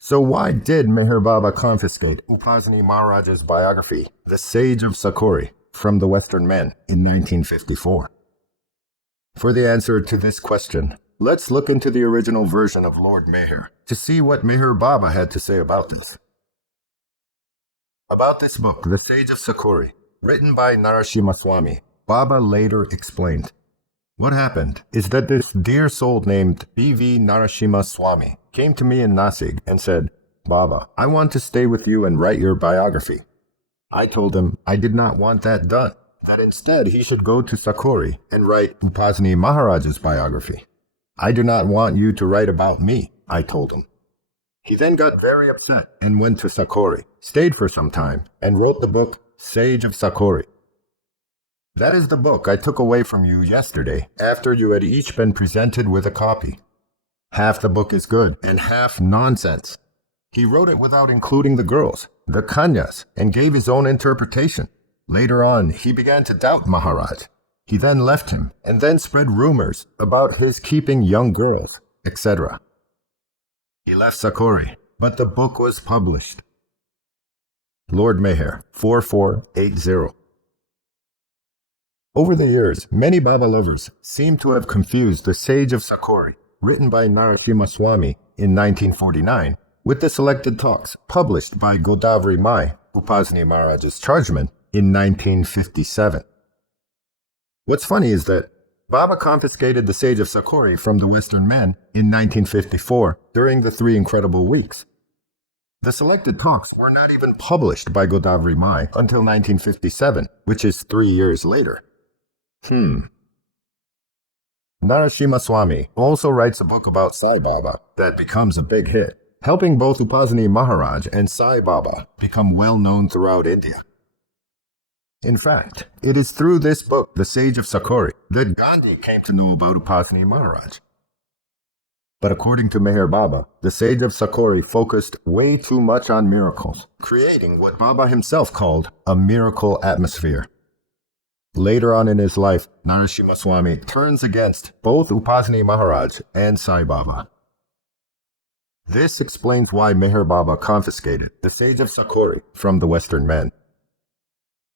So why did Meher Baba confiscate Upasni Maharaj's biography, The Sage of Sakori, from the Western men in 1954? For the answer to this question, let's look into the original version of Lord Meher to see what Meher Baba had to say about this. About this book, The Sage of Sakori, written by Narasimha Swami, Baba later explained. What happened is that this dear soul named B.V. Narasimha Swami came to me in Nasik and said, "Baba, I want to stay with you and write your biography." I told him I did not want that done, that instead he should go to Sakori and write Upasni Maharaj's biography. "I do not want you to write about me," I told him. He then got very upset and went to Sakori, stayed for some time, and wrote the book Sage of Sakori. That is the book I took away from you yesterday after you had each been presented with a copy. Half the book is good and half nonsense. He wrote it without including the girls, the kanyas, and gave his own interpretation. Later on, he began to doubt Maharaj. He then left him and then spread rumors about his keeping young girls, etc. He left Sakori, but the book was published. Lord Meher, 4480. Over the years, many Baba lovers seem to have confused The Sage of Sakori, written by Narasimha Swami in 1949, with the selected talks published by Godavari Mai, Upasni Maharaj's chargeman, in 1957. What's funny is that Baba confiscated The Sage of Sakori from the Western men in 1954 during the 3 incredible weeks. The selected talks were not even published by Godavari Mai until 1957, which is 3 years later. Narasimha Swami also writes a book about Sai Baba that becomes a big hit, helping both Upasni Maharaj and Sai Baba become well known throughout India. In fact, it is through this book, The Sage of Sakori, that Gandhi came to know about Upasni Maharaj. But according to Meher Baba, The Sage of Sakori focused way too much on miracles, creating what Baba himself called a miracle atmosphere. Later on in his life, Narasimha Swami turns against both Upasni Maharaj and Sai Baba. This explains why Meher Baba confiscated The Sage of Sakori from the Western men.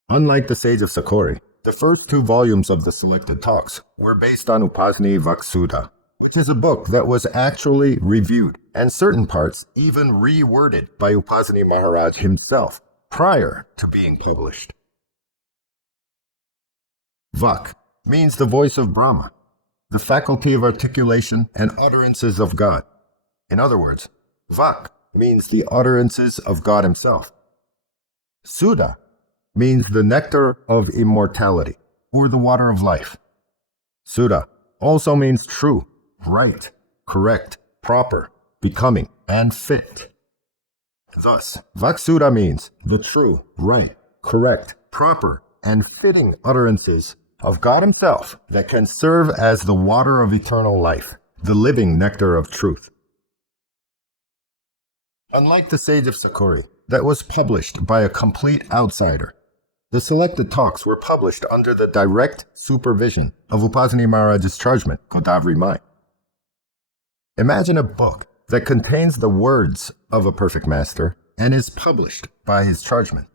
Unlike The Sage of Sakori, the first 2 volumes of the selected talks were based on Upasni Vaksudha, which is a book that was actually reviewed and certain parts even reworded by Upasni Maharaj himself prior to being published. Vak means the voice of Brahma, the faculty of articulation and utterances of God. In other words, Vak means the utterances of God himself. Sudha means the nectar of immortality, or the water of life. Sudha also means true, right, correct, proper, becoming, and fit. Thus, Vaksudha means the true, right, correct, proper, and fitting utterances of God himself that can serve as the water of eternal life, the living nectar of truth. Unlike The Sage of Sakori, that was published by a complete outsider, the selected talks were published under the direct supervision of Upasni Maharaj's chargeman, Godavari Mai. Imagine a book that contains the words of a perfect master and is published by his chargeman.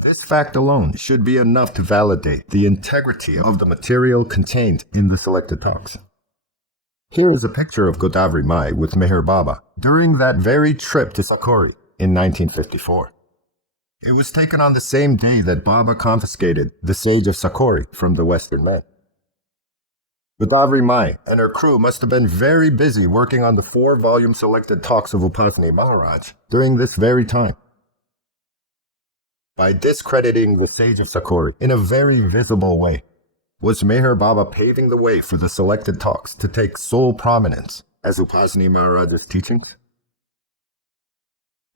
This fact alone should be enough to validate the integrity of the material contained in the selected talks. Here is a picture of Godavari Mai with Meher Baba during that very trip to Sakori in 1954. It was taken on the same day that Baba confiscated The Sage of Sakori from the Western men. Godavari Mai and her crew must have been very busy working on the 4-volume selected talks of Upasni Maharaj during this very time. By discrediting The Sage of Sakori in a very visible way, was Meher Baba paving the way for the selected talks to take sole prominence as Upasni Maharaj's teachings?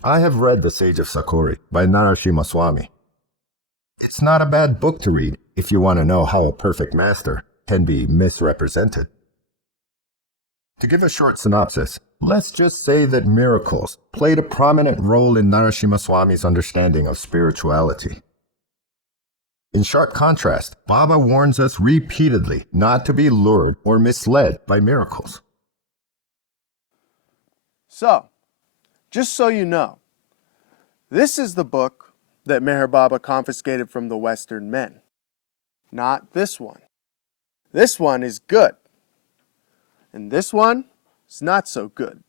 I have read The Sage of Sakori by Narasimha Swami. It's not a bad book to read if you want to know how a perfect master can be misrepresented. To give a short synopsis, let's just say that miracles played a prominent role in Narasimha Swami's understanding of spirituality. In sharp contrast, Baba warns us repeatedly not to be lured or misled by miracles. So, Just so you know, this is the book that Meher Baba confiscated from the Western men. Not this one. This one is good. And this one is not so good.